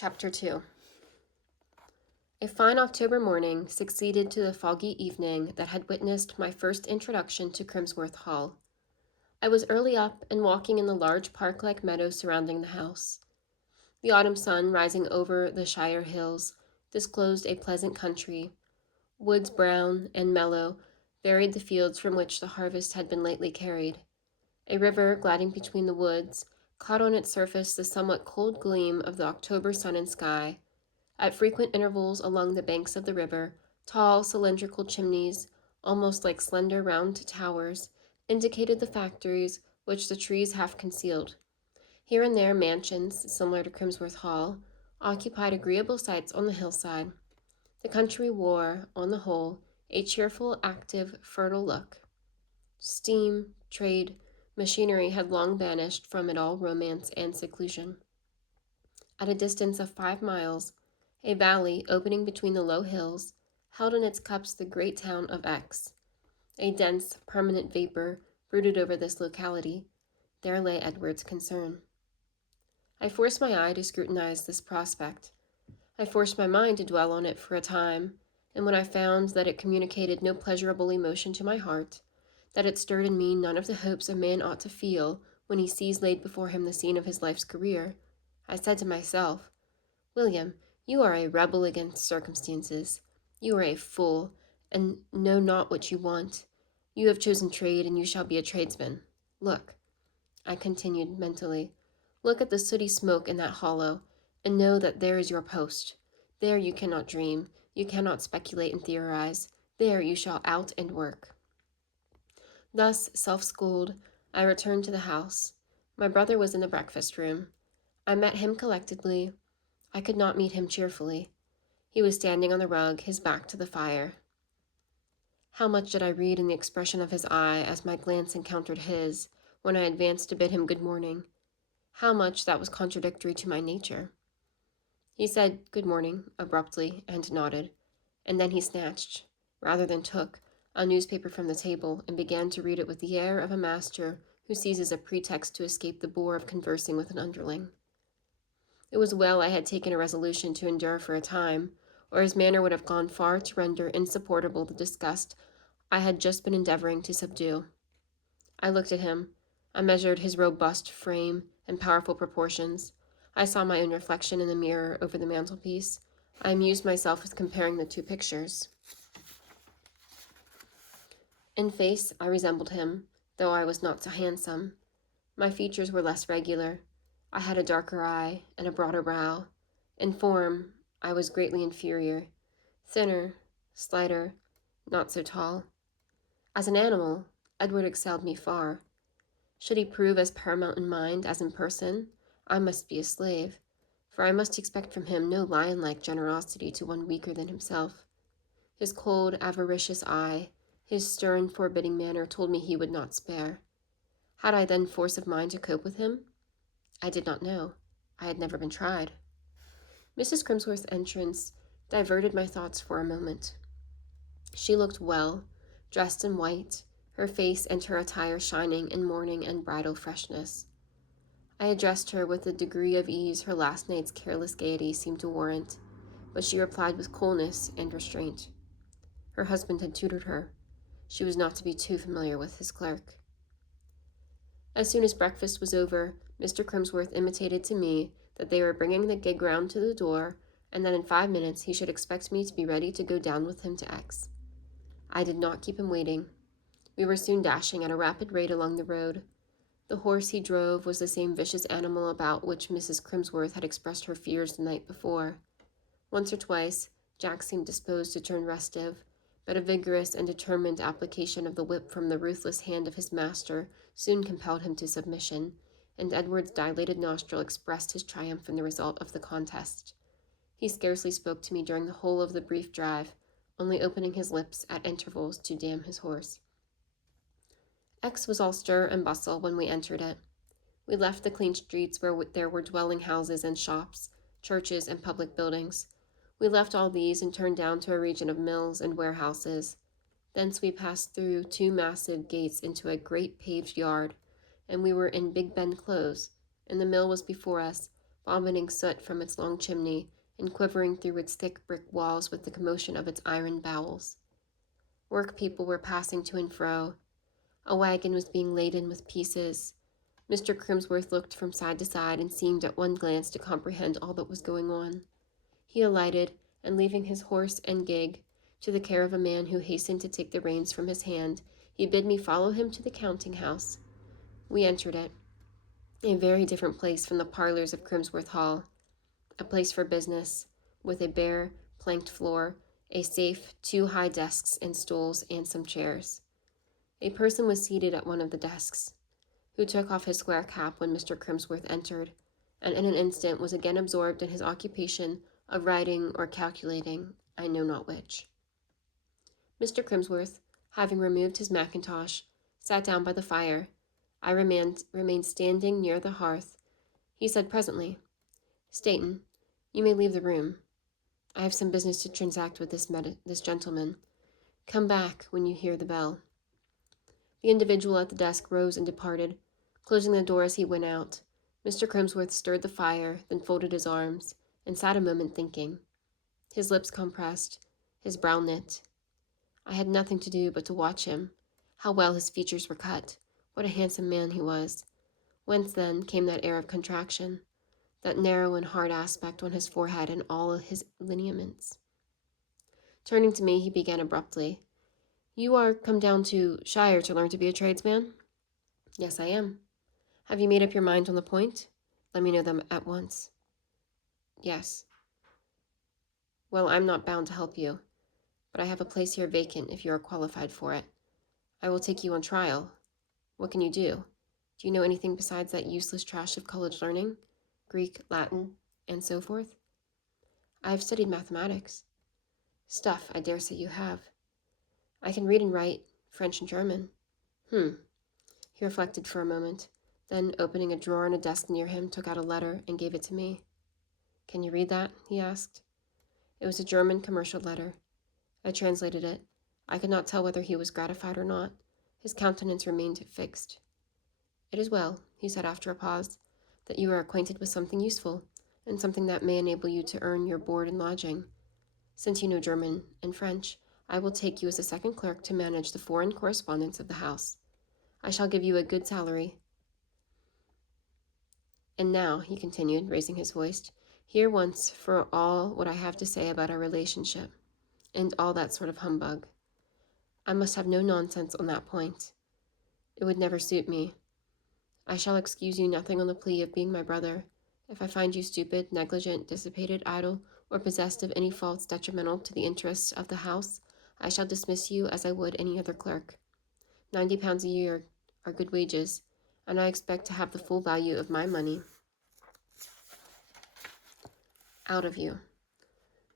Chapter 2. A fine October morning succeeded to the foggy evening that had witnessed my first introduction to Crimsworth Hall. I was early up and walking in the large park-like meadow surrounding the house. The autumn sun rising over the Shire hills disclosed a pleasant country. Woods brown and mellow varied the fields from which the harvest had been lately carried. A river gliding between the woods caught on its surface the somewhat cold gleam of the October sun and sky. At frequent intervals along the banks of the river, tall cylindrical chimneys, almost like slender round towers, indicated the factories which the trees half concealed. Here and there mansions, similar to Crimsworth Hall, occupied agreeable sites on the hillside. The country wore, on the whole, a cheerful, active, fertile look. Steam, trade, machinery had long banished from it all romance and seclusion. At a distance of 5 miles, a valley opening between the low hills held in its cups the great town of Aix. A dense, permanent vapor brooded over this locality. There lay Edward's concern. I forced my eye to scrutinize this prospect. I forced my mind to dwell on it for a time, and when I found that it communicated no pleasurable emotion to my heart, that it stirred in me none of the hopes a man ought to feel when he sees laid before him the scene of his life's career, I said to myself, "William, you are a rebel against circumstances. You are a fool, and know not what you want. You have chosen trade, and you shall be a tradesman. Look," I continued mentally, "look at the sooty smoke in that hollow, and know that there is your post. There you cannot dream, you cannot speculate and theorize. There you shall out and work." Thus, self-schooled, I returned to the house. My brother was in the breakfast room. I met him collectedly. I could not meet him cheerfully. He was standing on the rug, his back to the fire. How much did I read in the expression of his eye as my glance encountered his, when I advanced to bid him good morning? How much that was contradictory to my nature? He said good morning, abruptly, and nodded, and then he snatched, rather than took, a newspaper from the table and began to read it with the air of a master who seizes a pretext to escape the bore of conversing with an underling. It was well I had taken a resolution to endure for a time, or his manner would have gone far to render insupportable the disgust I had just been endeavoring to subdue. I looked at him. I measured his robust frame and powerful proportions. I saw my own reflection in the mirror over the mantelpiece. I amused myself with comparing the two pictures. In face, I resembled him, though I was not so handsome. My features were less regular. I had a darker eye and a broader brow. In form, I was greatly inferior. Thinner, slighter, not so tall. As an animal, Edward excelled me far. Should he prove as paramount in mind as in person, I must be a slave, for I must expect from him no lion-like generosity to one weaker than himself. His cold, avaricious eye, his stern, forbidding manner told me he would not spare. Had I then force of mind to cope with him? I did not know. I had never been tried. Mrs. Crimsworth's entrance diverted my thoughts for a moment. She looked well, dressed in white, her face and her attire shining in morning and bridal freshness. I addressed her with the degree of ease her last night's careless gaiety seemed to warrant, but she replied with coolness and restraint. Her husband had tutored her. She was not to be too familiar with his clerk. As soon as breakfast was over, Mr. Crimsworth intimated to me that they were bringing the gig round to the door, and that in 5 minutes he should expect me to be ready to go down with him to Aix. I did not keep him waiting. We were soon dashing at a rapid rate along the road. The horse he drove was the same vicious animal about which Mrs. Crimsworth had expressed her fears the night before. Once or twice, Jack seemed disposed to turn restive, but a vigorous and determined application of the whip from the ruthless hand of his master soon compelled him to submission, and Edward's dilated nostril expressed his triumph in the result of the contest. He scarcely spoke to me during the whole of the brief drive, only opening his lips at intervals to damn his horse. Aix was all stir and bustle when we entered it. We left the clean streets where there were dwelling houses and shops, churches and public buildings. We left all these and turned down to a region of mills and warehouses. Thence we passed through 2 massive gates into a great paved yard, and we were in Big Ben Close, and the mill was before us, vomiting soot from its long chimney and quivering through its thick brick walls with the commotion of its iron bowels. Work people were passing to and fro. A wagon was being laden with pieces. Mr. Crimsworth looked from side to side and seemed at one glance to comprehend all that was going on. He alighted, and leaving his horse and gig to the care of a man who hastened to take the reins from his hand, he bid me follow him to the counting-house. We entered it, a very different place from the parlors of Crimsworth Hall, a place for business, with a bare, planked floor, a safe, 2 high desks and stools, and some chairs. A person was seated at one of the desks, who took off his square cap when Mr. Crimsworth entered, and in an instant was again absorbed in his occupation of writing or calculating, I know not which. Mr. Crimsworth, having removed his mackintosh, sat down by the fire. I remained standing near the hearth. He said presently, "Staton, you may leave the room. I have some business to transact with this gentleman. Come back when you hear the bell." The individual at the desk rose and departed, closing the door as he went out. Mr. Crimsworth stirred the fire, then folded his arms, and sat a moment thinking, his lips compressed, his brow knit. I had nothing to do but to watch him. How well his features were cut! What a handsome man he was! Whence, then, came that air of contraction, that narrow and hard aspect on his forehead and all his lineaments? Turning to me, he began abruptly, "You are come down to Shire to learn to be a tradesman?" "Yes, I am." "Have you made up your mind on the point?" "Let me know them at once." "Yes." "Well, I'm not bound to help you, but I have a place here vacant if you are qualified for it. I will take you on trial. What can you do? Do you know anything besides that useless trash of college learning? Greek, Latin, and so forth?" "I have studied mathematics." "Stuff, I dare say you have." "I can read and write, French and German." He reflected for a moment, then, opening a drawer in a desk near him, took out a letter and gave it to me. "Can you read that?" he asked. It was a German commercial letter. I translated it. I could not tell whether he was gratified or not. His countenance remained fixed. "It is well," he said after a pause, "that you are acquainted with something useful, and something that may enable you to earn your board and lodging. Since you know German and French, I will take you as a second clerk to manage the foreign correspondence of the house. I shall give you a good salary. And now," he continued, raising his voice, "hear once for all what I have to say about our relationship, and all that sort of humbug. I must have no nonsense on that point. It would never suit me. I shall excuse you nothing on the plea of being my brother. If I find you stupid, negligent, dissipated, idle, or possessed of any faults detrimental to the interests of the house, I shall dismiss you as I would any other clerk. £90 a year are good wages, and I expect to have the full value of my money out of you.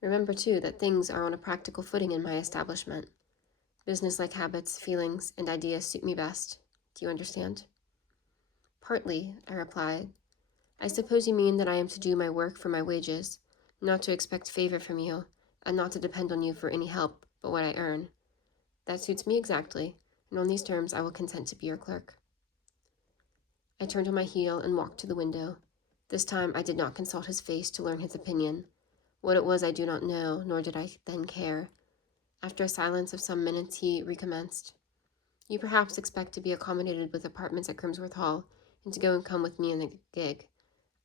Remember, too, that things are on a practical footing in my establishment. Business-like habits, feelings, and ideas suit me best. Do you understand?" "Partly," I replied. "I suppose you mean that I am to do my work for my wages, not to expect favor from you, and not to depend on you for any help but what I earn. That suits me exactly, and on these terms I will consent to be your clerk." I turned on my heel and walked to the window. This time I did not consult his face to learn his opinion. What it was I do not know, nor did I then care. After a silence of some minutes, he recommenced. "You perhaps expect to be accommodated with apartments at Crimsworth Hall, and to go and come with me in the gig.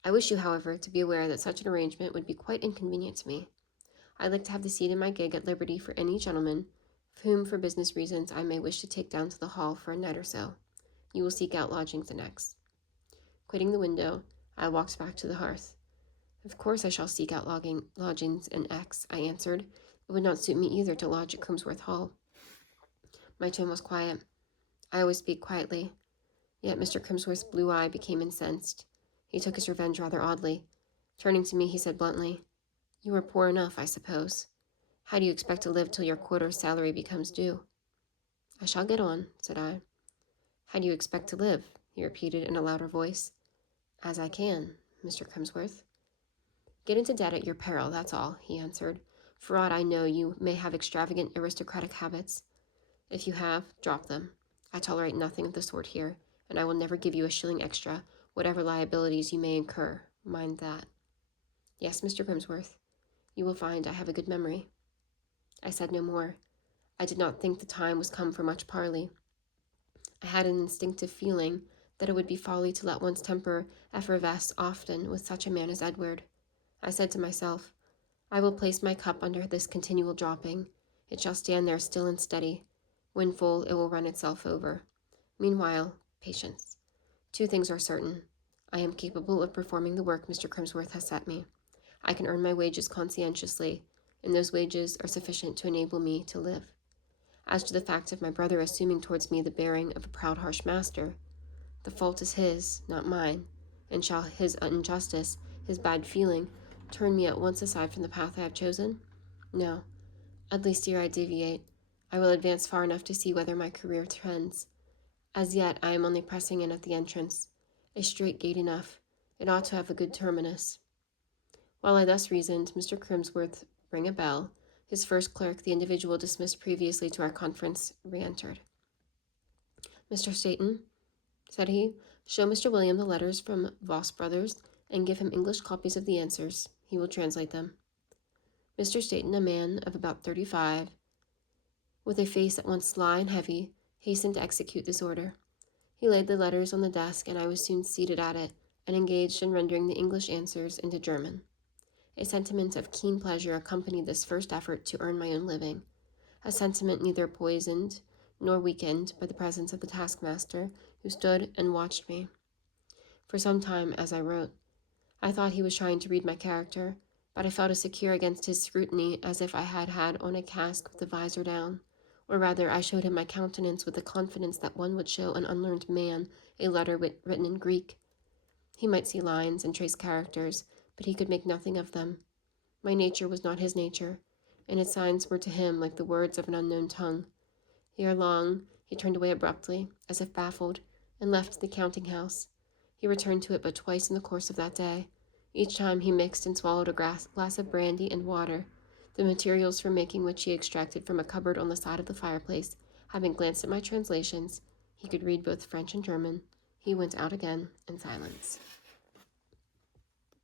I wish you, however, to be aware that such an arrangement would be quite inconvenient to me. I like to have the seat in my gig at liberty for any gentleman whom, for business reasons, I may wish to take down to the hall for a night or so. You will seek out lodgings in X." Quitting the window, I walked back to the hearth. "Of course I shall seek out lodgings in X," I answered. "It would not suit me either to lodge at Crimsworth Hall." My tone was quiet. I always speak quietly. Yet Mr. Crimsworth's blue eye became incensed. He took his revenge rather oddly. Turning to me, he said bluntly, "You are poor enough, I suppose. How do you expect to live till your quarter's salary becomes due?" "I shall get on," said I. "How do you expect to live?" he repeated in a louder voice. "As I can, Mr. Crimsworth." "Get into debt at your peril, that's all," he answered. "For aught I know, you may have extravagant aristocratic habits. If you have, drop them. I tolerate nothing of the sort here, and I will never give you a shilling extra, whatever liabilities you may incur Mind that. Yes, Mr. Grimsworth, you will find I have a good memory. I said no more. I did not think the time was come for much parley. I had an instinctive feeling that it would be folly to let one's temper effervesce often with such a man as Edward. I said to myself, I will place my cup under this continual dropping. It shall stand there still and steady. When full, it will run itself over. Meanwhile, patience. 2 things are certain. I am capable of performing the work Mr. Crimsworth has set me. I can earn my wages conscientiously, and those wages are sufficient to enable me to live. As to the fact of my brother assuming towards me the bearing of a proud, harsh master, the fault is his, not mine, and shall his injustice, his bad feeling, turn me at once aside from the path I have chosen? No. At least ere I deviate, I will advance far enough to see whether my career trends. As yet, I am only pressing in at the entrance. A straight gate enough. It ought to have a good terminus. While I thus reasoned, Mr. Crimsworth rang a bell. His first clerk, the individual dismissed previously to our conference, re-entered. Mr. Staton, said he, show Mr. William the letters from Voss Brothers, and give him English copies of the answers. He will translate them. Mr. Staton, a man of about 35, with a face at once sly and heavy, hastened to execute this order. He laid the letters on the desk, and I was soon seated at it, and engaged in rendering the English answers into German. A sentiment of keen pleasure accompanied this first effort to earn my own living, a sentiment neither poisoned nor weakened by the presence of the taskmaster, who stood and watched me. For some time, as I wrote, I thought he was trying to read my character, but I felt as secure against his scrutiny as if I had had on a casque with the visor down, or rather I showed him my countenance with the confidence that one would show an unlearned man a letter written in Greek. He might see lines and trace characters, but he could make nothing of them. My nature was not his nature, and its signs were to him like the words of an unknown tongue. Ere long, he turned away abruptly, as if baffled, and left the counting-house. He returned to it but twice in the course of that day. Each time he mixed and swallowed a glass of brandy and water, the materials for making which he extracted from a cupboard on the side of the fireplace. Having glanced at my translations, he could read both French and German. He went out again in silence.